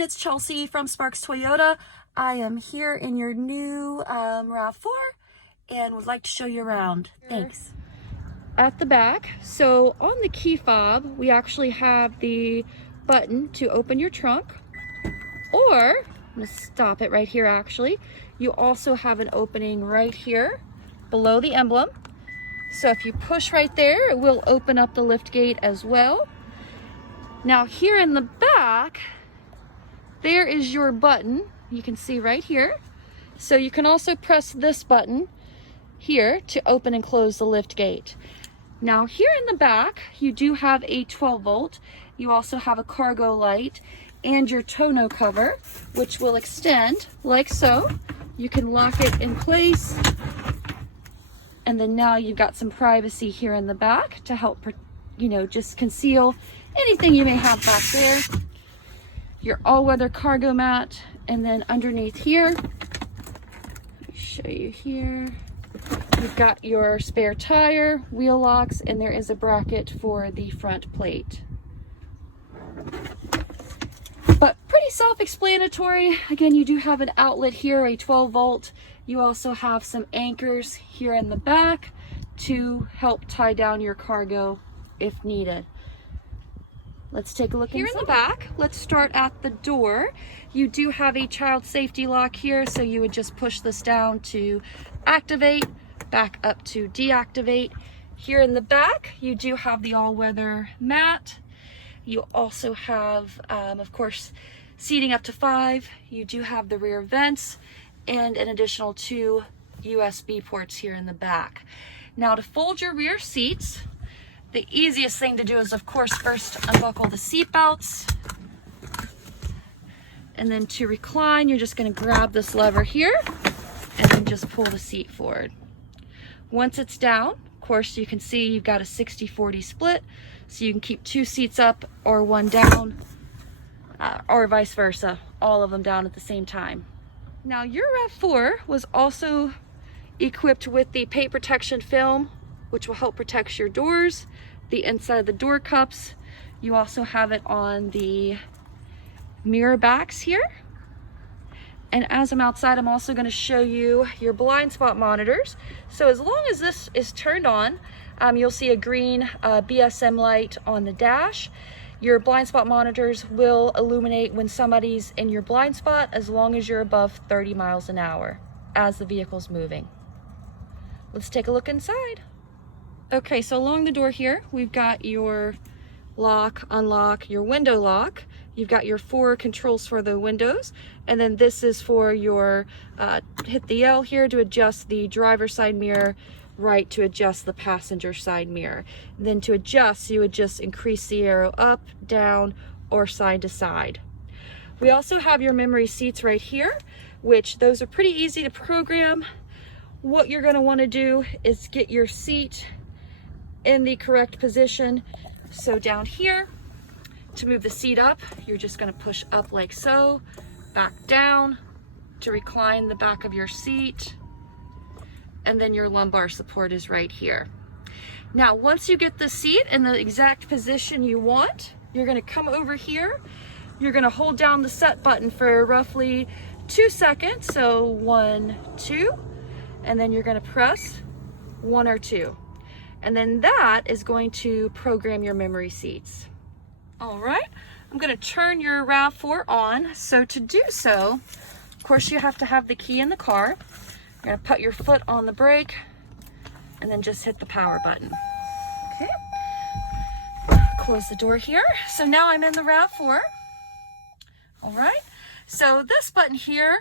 everyone, it's Chelsea from Sparks Toyota. I am here in your new Rav4 and would like to show you around. Thanks. At the back, so on the key fob, we actually have the button to open your trunk, or I'm going to stop it right here actually. You also have an opening right here below the emblem. So if you push right there, it will open up the lift gate as well. Now here in the back, there is your button. You can see right here. So you can also press this button here to open and close the lift gate. Now here in the back, you do have a 12 volt. You also have a cargo light and your tonneau cover, which will extend like so. You can lock it in place. And then now you've got some privacy here in the back to help, just conceal anything you may have back there. Your all-weather cargo mat, and then underneath here, let me show you here, you've got your spare tire, wheel locks, and there is a bracket for the front plate. But pretty self-explanatory. Again, you do have an outlet here, a 12 volt. You also have some anchors here in the back to help tie down your cargo if needed. Let's take a look here inside. In the back. Let's start at the door. You do have a child safety lock here, so you would just push this down to activate, back up to deactivate. Here in the back, you do have the all-weather mat. You also have, of course, seating up to 5. You do have the rear vents and an additional 2 USB ports here in the back. Now to fold your rear seats, the easiest thing to do is, of course, first unbuckle the seat belts. And then to recline, you're just going to grab this lever here and then just pull the seat forward. Once it's down, of course, you can see you've got a 60-40 split, so you can keep 2 seats up or 1 down, or vice versa, all of them down at the same time. Now your Rav4 was also equipped with the paint protection film, which will help protect your doors, the inside of the door cups. You also have it on the mirror backs here. And as I'm outside, I'm also going to show you your blind spot monitors. So as long as this is turned on, you'll see a green BSM light on the dash. Your blind spot monitors will illuminate when somebody's in your blind spot, as long as you're above 30 miles an hour as the vehicle's moving. Let's take a look inside. Okay, so along the door here, we've got your lock, unlock, your window lock. You've got your 4 controls for the windows, and then this is for your hit the L here to adjust the driver's side mirror, right to adjust the passenger side mirror. And then to adjust, you would just increase the arrow up, down, or side to side. We also have your memory seats right here, which those are pretty easy to program. What you're going to want to do is get your seat in the correct position. So down here, to move the seat up, you're just going to push up like so, back down to recline the back of your seat, and then your lumbar support is right here. Now once you get the seat in the exact position you want, you're going to come over here, you're going to hold down the set button for roughly 2 seconds, so 1, 2, and then you're going to press 1 or 2. And then that is going to program your memory seats. All right, I'm going to turn your Rav4 on. So to do so, of course, you have to have the key in the car. You're going to put your foot on the brake and then just hit the power button. Okay, close the door here. So now I'm in the Rav4. All right, so this button here,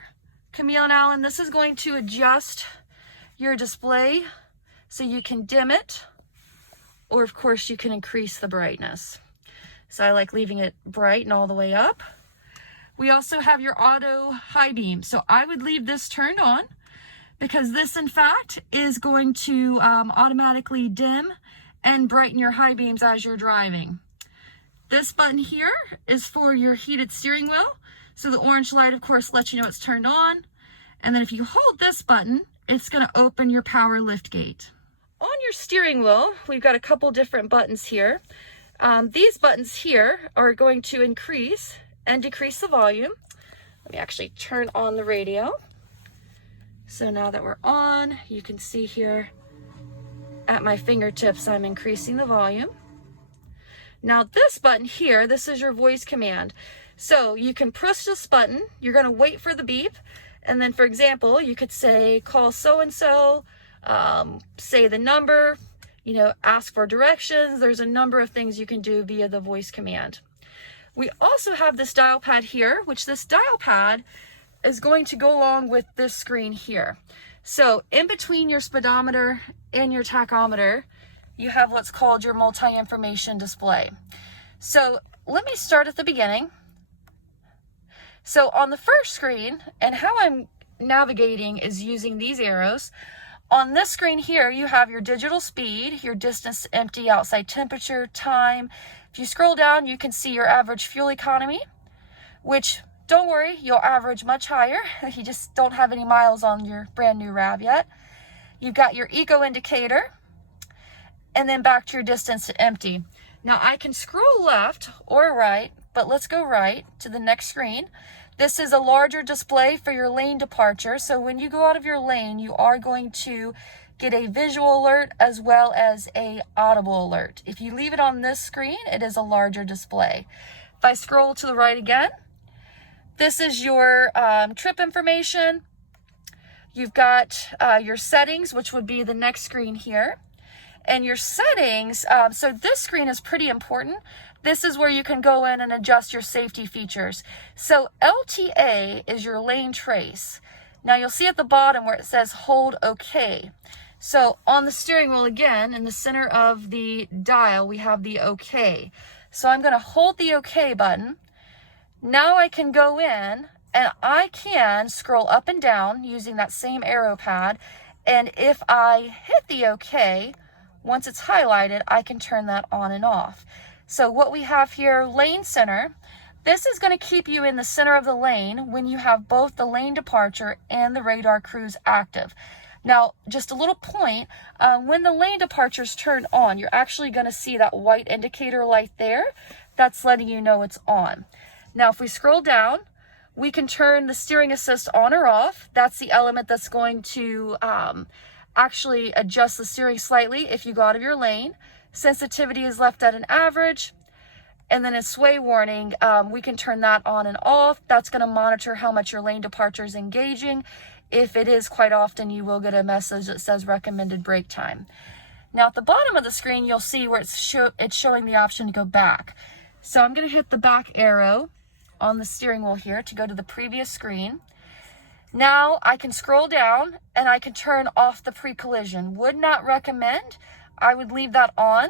Camille and Alan, this is going to adjust your display so you can dim it, or of course you can increase the brightness. So I like leaving it bright and all the way up. We also have your auto high beam. So I would leave this turned on, because this in fact is going to automatically dim and brighten your high beams as you're driving. This button here is for your heated steering wheel. So the orange light, of course, lets you know it's turned on. And then if you hold this button, it's going to open your power lift gate. On your steering wheel, we've got a couple different buttons here. These buttons here are going to increase and decrease the volume. Let me actually turn on the radio. So now that we're on, you can see here at my fingertips, I'm increasing the volume. Now this button here, this is your voice command. So you can push this button, you're gonna wait for the beep, and then for example, you could say, call so-and-so, say the number, you know, ask for directions. There's a number of things you can do via the voice command. We also have this dial pad here, which this dial pad is going to go along with this screen here. So in between your speedometer and your tachometer, you have what's called your multi-information display. So let me start at the beginning. So on the first screen, and how I'm navigating is using these arrows. On this screen here, you have your digital speed, your distance to empty, outside temperature, time. If you scroll down, you can see your average fuel economy, which, don't worry, you'll average much higher. You just don't have any miles on your brand new RAV yet. You've got your eco indicator, and then back to your distance to empty. Now I can scroll left or right, but let's go right to the next screen. This is a larger display for your lane departure. So when you go out of your lane, you are going to get a visual alert as well as a audible alert. If you leave it on this screen, it is a larger display. If I scroll to the right again, this is your trip information. You've got your settings, which would be the next screen here. And your settings, so this screen is pretty important. This is where you can go in and adjust your safety features. So LTA is your lane trace. Now you'll see at the bottom where it says hold OK. So on the steering wheel again, in the center of the dial, we have the OK. So I'm going to hold the OK button. Now I can go in and I can scroll up and down using that same arrow pad. And if I hit the OK, once it's highlighted, I can turn that on and off. So what we have here, lane center, this is going to keep you in the center of the lane when you have both the lane departure and the radar cruise active. Now, just a little point, when the lane departure is turned on, you're actually going to see that white indicator light there. That's letting you know it's on. Now, if we scroll down, we can turn the steering assist on or off. That's the element that's going to actually adjust the steering slightly if you go out of your lane. Sensitivity is left at an average. And then in sway warning, we can turn that on and off. That's going to monitor how much your lane departure is engaging. If it is, quite often you will get a message that says recommended brake time. Now at the bottom of the screen, you'll see where it's showing the option to go back. So I'm going to hit the back arrow on the steering wheel here to go to the previous screen. Now I can scroll down and I can turn off the pre-collision. Would not recommend. I would leave that on.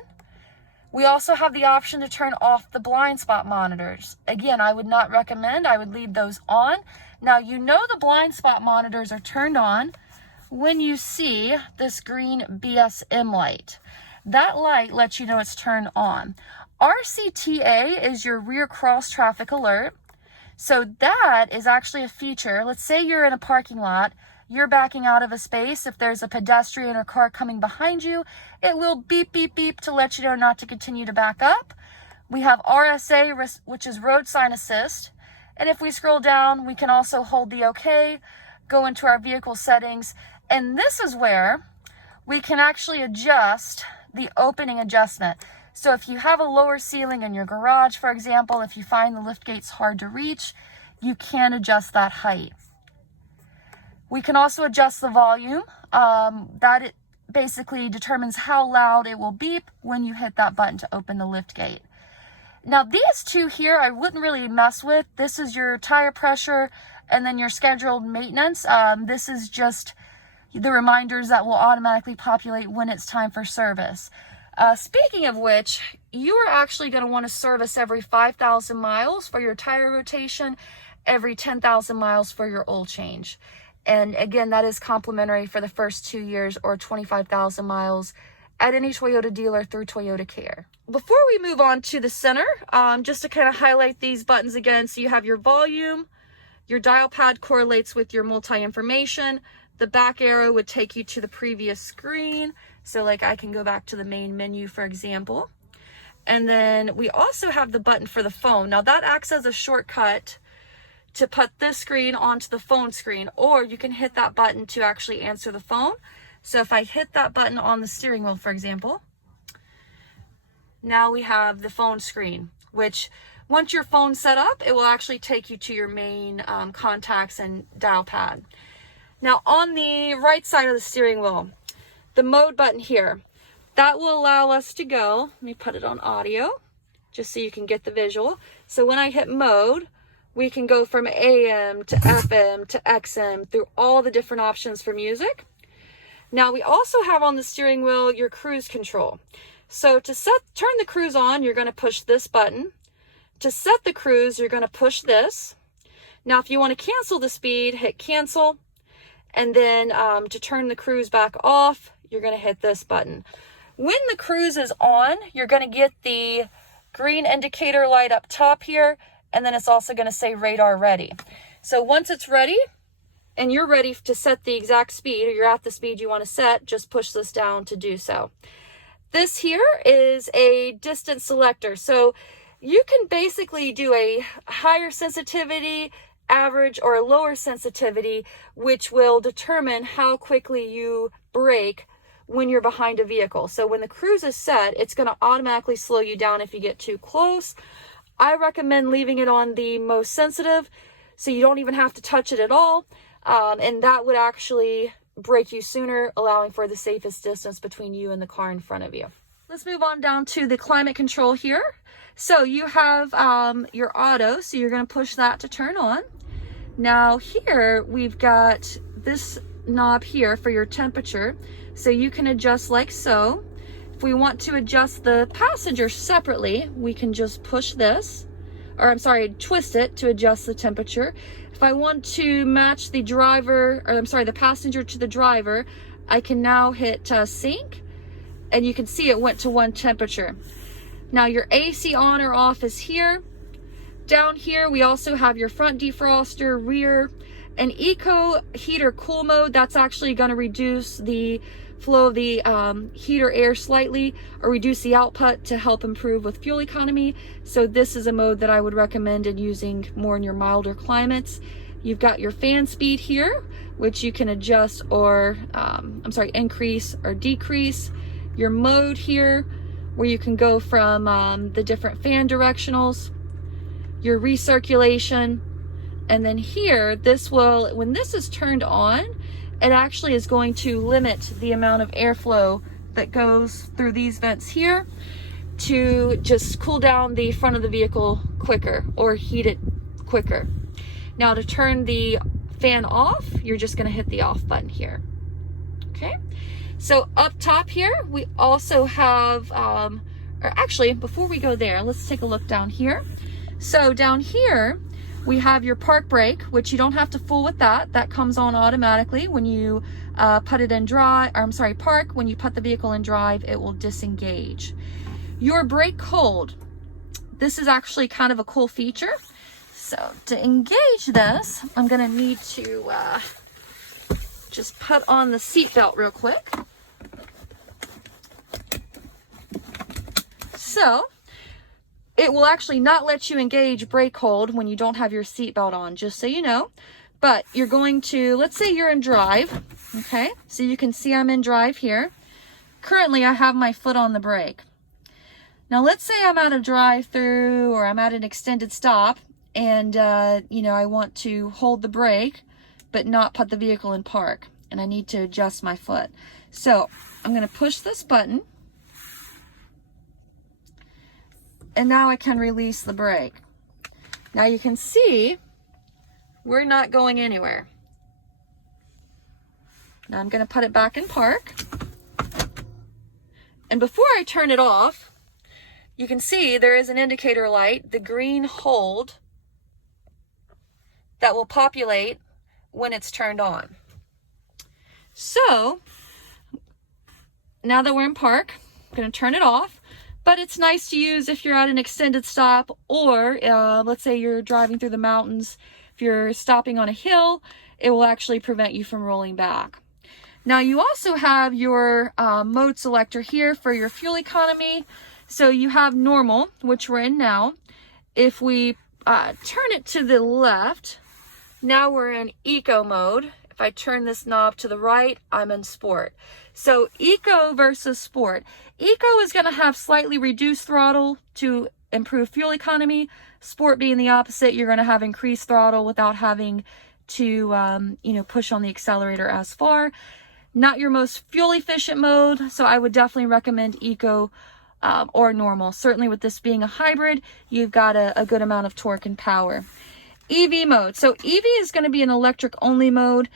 We also have the option to turn off the blind spot monitors. Again, I would not recommend. I would leave those on. Now you know the blind spot monitors are turned on when you see this green BSM light. That light lets you know it's turned on. RCTA is your rear cross traffic alert. So that is actually a feature. Let's say you're in a parking lot, you're backing out of a space. If there's a pedestrian or car coming behind you, it will beep, beep, beep to let you know not to continue to back up. We have RSA, which is road sign assist. And if we scroll down, we can also hold the OK, go into our vehicle settings. And this is where we can actually adjust the opening adjustment. So if you have a lower ceiling in your garage, for example, if you find the lift gates hard to reach, you can adjust that height. We can also adjust the volume. That basically determines how loud it will beep when you hit that button to open the lift gate. Now these two here, I wouldn't really mess with. This is your tire pressure and then your scheduled maintenance. This is just the reminders that will automatically populate when it's time for service. Speaking of which, you are actually going to want to service every 5,000 miles for your tire rotation, every 10,000 miles for your oil change. And again, that is complimentary for the first 2 years or 25,000 miles at any Toyota dealer through Toyota Care. Before we move on to the center, just to kind of highlight these buttons again, so you have your volume, your dial pad correlates with your multi-information, the back arrow would take you to the previous screen. So like I can go back to the main menu, for example. And then we also have the button for the phone. Now that acts as a shortcut to put this screen onto the phone screen, or you can hit that button to actually answer the phone. So if I hit that button on the steering wheel, for example, now we have the phone screen, which once your phone's set up, it will actually take you to your main contacts and dial pad. Now on the right side of the steering wheel, the mode button here, that will allow us to go, let me put it on audio, just so you can get the visual. So when I hit mode, we can go from AM to FM to XM through all the different options for music. Now we also have on the steering wheel your cruise control. So to turn the cruise on, you're going to push this button. To set the cruise, you're going to push this. Now if you want to cancel the speed, hit cancel. And then to turn the cruise back off, you're going to hit this button. When the cruise is on, you're going to get the green indicator light up top here, and then it's also going to say radar ready. So once it's ready and you're ready to set the exact speed, or you're at the speed you want to set, just push this down to do so. This here is a distance selector. So you can basically do a higher sensitivity, average, or a lower sensitivity, which will determine how quickly you brake when you're behind a vehicle. So when the cruise is set, it's going to automatically slow you down if you get too close. I recommend leaving it on the most sensitive, so you don't even have to touch it at all. And that would actually brake you sooner, allowing for the safest distance between you and the car in front of you. Let's move on down to the climate control here. So you have your auto, so you're going to push that to turn on. Now here we've got this knob here for your temperature, so you can adjust like so. If we want to adjust the passenger separately, we can just push this, or I'm sorry, twist it to adjust the temperature. If I want to match the driver, or I'm sorry, the passenger to the driver, I can now hit sync, and you can see it went to one temperature. Now your AC on or off is here. Down here, we also have your front defroster, rear, an eco heater cool mode. That's actually going to reduce the flow of the heater air slightly, or reduce the output to help improve with fuel economy. So this is a mode that I would recommend in using more in your milder climates. You've got your fan speed here, which you can adjust or increase or decrease. Your mode here, where you can go from the different fan directionals, your recirculation, and then here, this will, when this is turned on, it actually is going to limit the amount of airflow that goes through these vents here to just cool down the front of the vehicle quicker or heat it quicker. Now to turn the fan off, you're just going to hit the off button here. Okay, so up top here, we also have, or actually before we go there, let's take a look down here. So down here, we have your park brake, which you don't have to fool with that. That comes on automatically when you put it in drive, or I'm sorry, park. When you put the vehicle in drive, it will disengage. Your brake hold. This is actually kind of a cool feature. So to engage this, I'm gonna need to just put on the seat belt real quick. So it will actually not let you engage brake hold when you don't have your seatbelt on, just so you know. But you're going to, let's say you're in drive, okay? So you can see I'm in drive here. Currently, I have my foot on the brake. Now, let's say I'm at a drive-through or I'm at an extended stop and, I want to hold the brake but not put the vehicle in park, and I need to adjust my foot. So I'm going to push this button. And now I can release the brake. Now you can see we're not going anywhere. Now I'm going to put it back in park. And before I turn it off, you can see there is an indicator light, the green hold, that will populate when it's turned on. So now that we're in park, I'm going to turn it off. But it's nice to use if you're at an extended stop, or let's say you're driving through the mountains. If you're stopping on a hill, it will actually prevent you from rolling back. Now you also have your mode selector here for your fuel economy. So you have normal, which we're in now. If we turn it to the left, now we're in eco mode. If I turn this knob to the right, I'm in sport. So eco versus sport. Eco is going to have slightly reduced throttle to improve fuel economy. Sport being the opposite, you're going to have increased throttle without having to push on the accelerator as far. Not your most fuel efficient mode, so I would definitely recommend eco or normal. Certainly with this being a hybrid, you've got a good amount of torque and power. EV mode. So EV is going to be an electric only mode,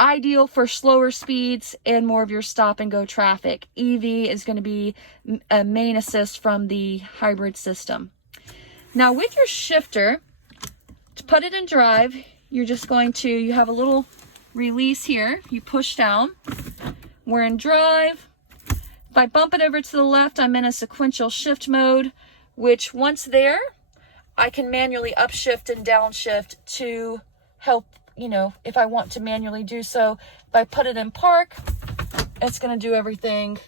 ideal for slower speeds and more of your stop and go traffic. EV is going to be a main assist from the hybrid system. Now with your shifter, to put it in drive, you're just going to, you have a little release here. You push down. We're in drive. If I bump it over to the left, I'm in a sequential shift mode, which once there, I can manually upshift and downshift to help, if I want to manually do so. If I put it in park, it's going to do everything,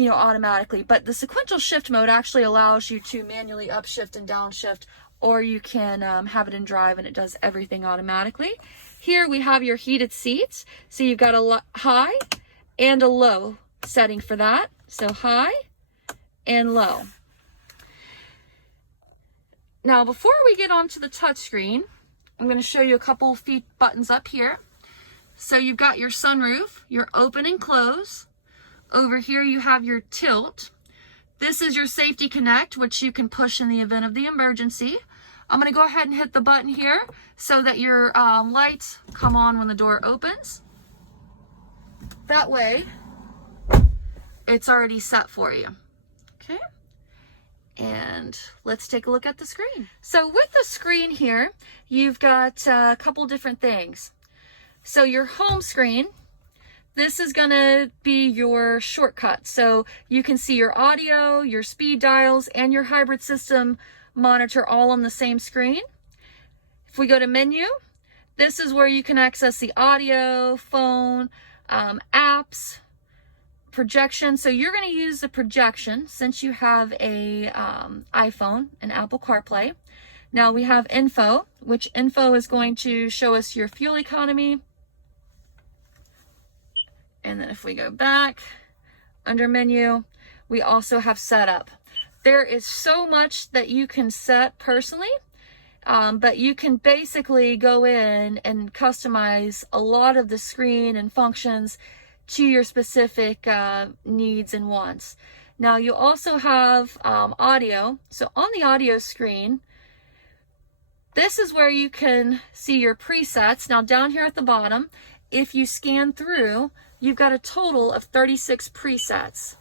automatically. But the sequential shift mode actually allows you to manually upshift and downshift, or you can have it in drive and it does everything automatically. Here we have your heated seats. So you've got a high and a low setting for that. So high and low. Now, before we get onto the touchscreen, I'm going to show you a couple of buttons up here. So you've got your sunroof, your open and close. Over here you have your tilt. This is your safety connect, which you can push in the event of the emergency. I'm going to go ahead and hit the button here so that your lights come on when the door opens. That way, it's already set for you. Okay. And let's take a look at the screen. So with the screen here, you've got a couple different things. So your home screen, this is going to be your shortcut. So you can see your audio, your speed dials, and your hybrid system monitor all on the same screen. If we go to menu, this is where you can access the audio, phone, apps, projection. So you're going to use the projection since you have a iPhone and Apple CarPlay. Now we have info, which info is going to show us your fuel economy. And then if we go back under menu, we also have setup. There is so much that you can set personally, but you can basically go in and customize a lot of the screen and functions to your specific needs and wants. Now you also have audio. So on the audio screen, this is where you can see your presets. Now down here at the bottom, if you scan through, you've got a total of 36 presets.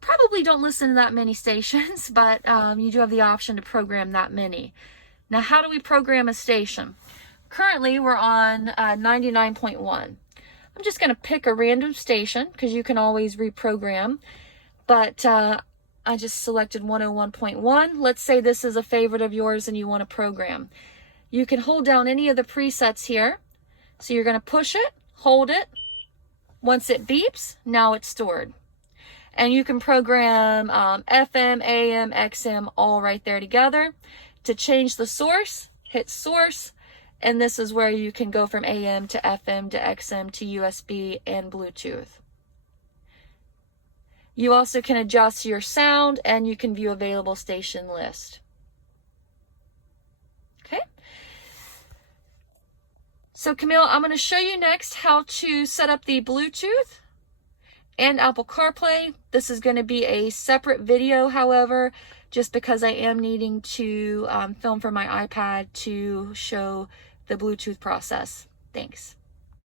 Probably don't listen to that many stations, but you do have the option to program that many. Now, how do we program a station? Currently, we're on 99.1. I'm just going to pick a random station because you can always reprogram, but I just selected 101.1. Let's say this is a favorite of yours and you want to program. You can hold down any of the presets here. So you're going to push it, hold it. Once it beeps, now it's stored. And you can program FM, AM, XM all right there together. To change the source, hit source. And this is where you can go from AM to FM to XM to USB and Bluetooth. You also can adjust your sound and you can view available station list. Okay. So Camille, I'm going to show you next how to set up the Bluetooth and Apple CarPlay. This is going to be a separate video, however, just because I am needing to film for my iPad to show the Bluetooth process. Thanks.